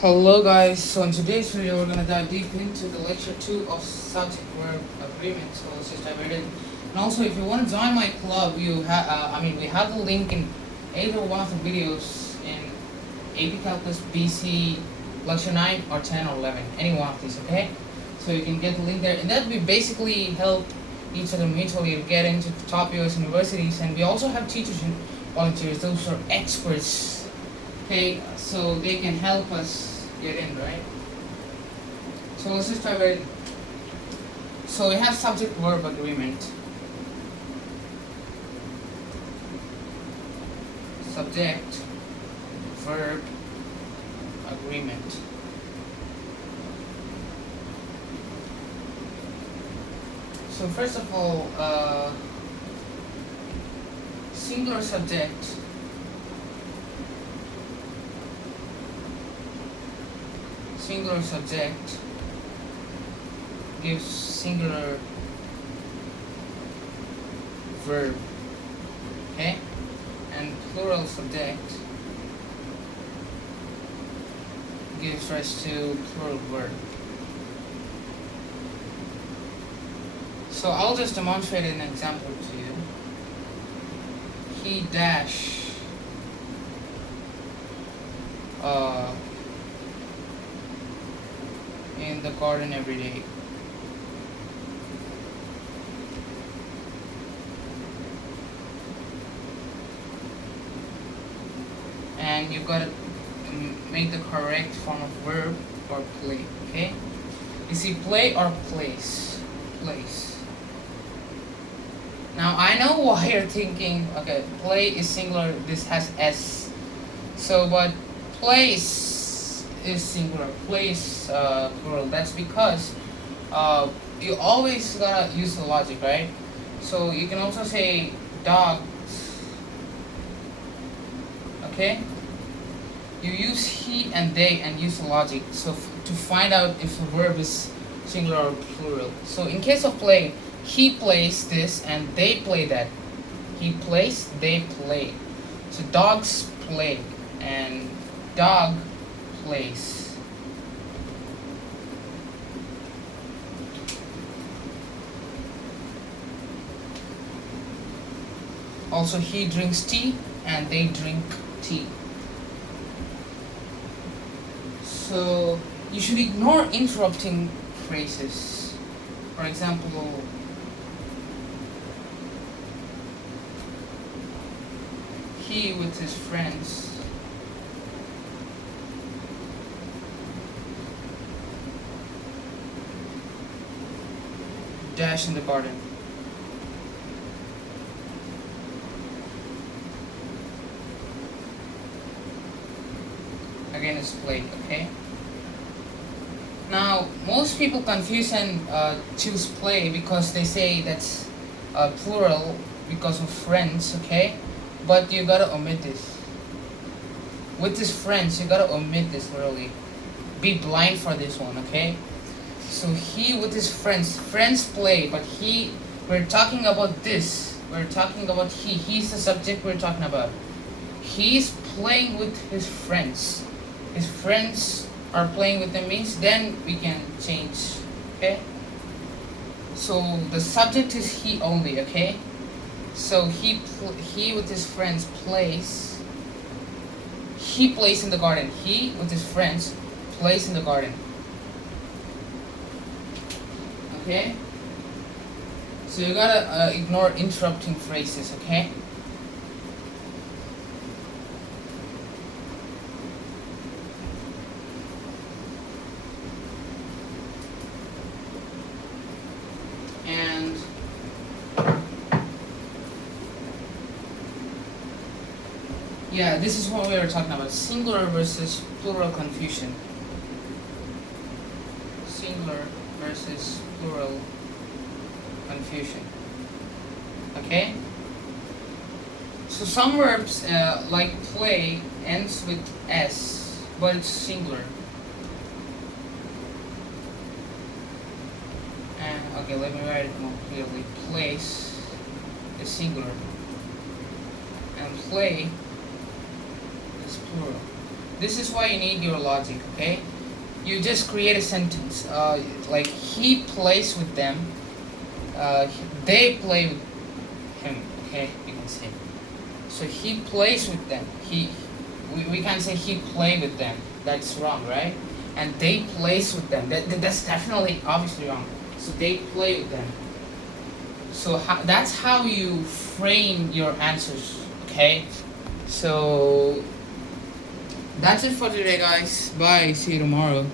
Hello guys, so in today's video we're going to dive deep into the lecture 2 of subject verb agreement. So let's just dive right in. And also if you want to join my club, we have the link in either one of the videos in AP Calculus BC lecture 9 or 10 or 11, any one of these, okay? So you can get the link there, and that we basically help each other mutually to get into top US universities. And we also have teachers and volunteers, those are experts. Okay, so they can help us get in, right? So let's just try it. So we have subject verb agreement. Subject verb agreement. So first of all, singular subject gives singular verb, okay, and plural subject gives rise to plural verb. So I'll just demonstrate an example to you. He dash in the garden every day. And you've got to make the correct form of verb or play, okay? You see, play or place. Now I know why you're thinking, okay, play is singular, this has S. So, but place is singular, place plural. That's because you always gotta use the logic, right? So you can also say dogs, okay? You use he and they and use the logic so to find out if the verb is singular or plural. So in case of play, he plays this and they play that. He plays, they play. So dogs play and dog plays. Also, he drinks tea and they drink tea. So you should ignore interrupting phrases. For example, he with his friends dash in the garden. Again, it's played, okay? Now, most people confuse and choose play because they say that's plural because of friends, okay? But you gotta omit this. With his friends, you gotta omit this really. Be blind for this one, okay? So he with his friends play, but we're talking about this. We're talking about he's the subject we're talking about. He's playing with his friends. His friends are playing with them means then we can change, okay? So the subject is he only, okay? So he with his friends plays. He plays in the garden. He with his friends plays in the garden. Okay? So you gotta ignore interrupting phrases, okay? And yeah, this is what we were talking about. Singular versus plural confusion. Singular versus plural confusion. Okay? So some verbs like play ends with S, but it's singular. And okay, let me write it more clearly. Place is singular and play is plural. This is why you need your logic, okay? You just create a sentence. Like he plays with them. They play with him, okay? You can say. So he plays with them. We can't say he play with them. That's wrong, right? And they plays with them. That's definitely obviously wrong. So they play with them. So that's how you frame your answers, okay? So that's it for today, guys. Bye. See you tomorrow.